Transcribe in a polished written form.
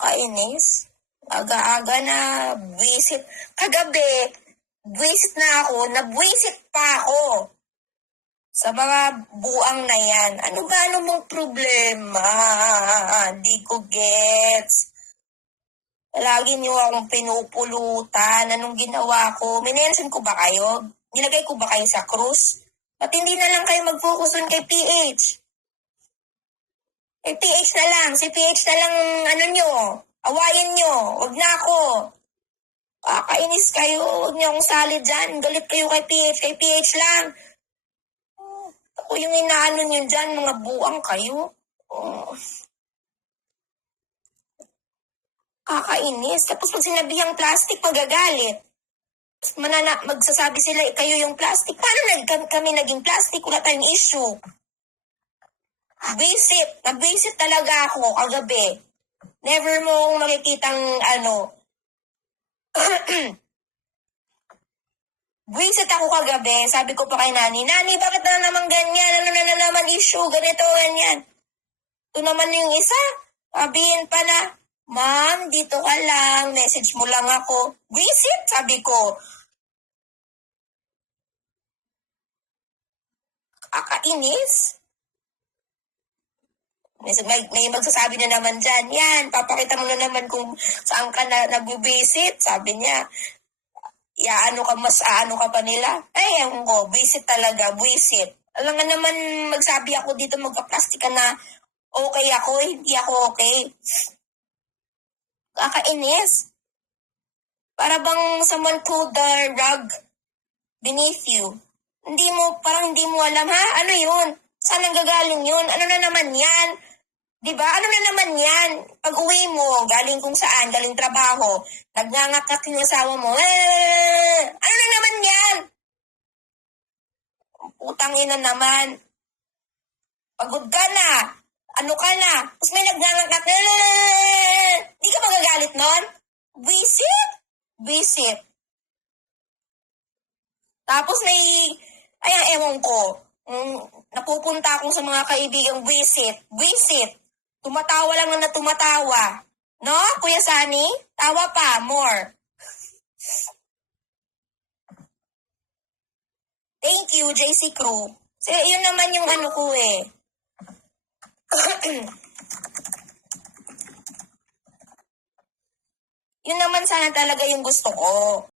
Kainis. Aga-aga na, buwisit. Kagabi, buwisit na ako, nabwisit pa ako. Sa mga buang na yan. Ano mong problema? Di ko gets. Lagi niyo akong pinupulutan. Anong ginawa ko? Minention ko ba kayo? Nilagay ko ba kayo sa cruise? Ba't hindi na lang kayo mag-focus dun kay PH? Kay PH na lang. Si PH na lang, nyo, awayin nyo. Huwag na ako. Kainis kayo. Huwag niyo akong sali dyan. Galit kayo kay PH. Kay PH lang. Ako yung inaano nyo dyan. Mga buang kayo. Kainis. Tapos pag sinabihang plastic, magagalit. Magsasabi sila, kayo yung plastic. Paano kami naging plastic? Wala tayong issue. Nag-visit talaga ako kagabi. Never mo akong makikitang visit ako kagabi. Sabi ko pa kay Nani, bakit na naman ganyan? Ano na naman issue? Ganito, ganyan. Ito naman yung isa. Sabihin pa na, Ma'am, dito ka lang. Message mo lang ako. Visit, sabi ko. Kainis. May magsasabi na naman dyan, yan, papakita mo na naman kung saan ka na nag-visit. Sabi niya, ano ka pa nila? Ewan ko, visit talaga, visit. Alam nga naman, magsabi ako dito, magka-plastic ka na, okay ako, hindi ako okay. Kainis. Para bang someone pulled the rug beneath you. Parang hindi mo alam, ha? Ano yun? Saan nanggagaling yun? Ano na naman yan? Diba? Ano na naman yan? Pag uwi mo, galing kung saan, galing trabaho, nagngangakat yung asawa mo, ano na naman yan? Putang ina naman. Pagod ka na. Ano ka na? Tapos may nagngangakat, di ka magagalit nun? Visit. Tapos may, ewan ko, napupunta akong sa mga kaibigang visit. Tumatawa lang na tumatawa. No, Kuya Sani? Tawa pa, more. Thank you, JC Crew. So, yun naman yung ko eh. Yun naman sana talaga yung gusto ko.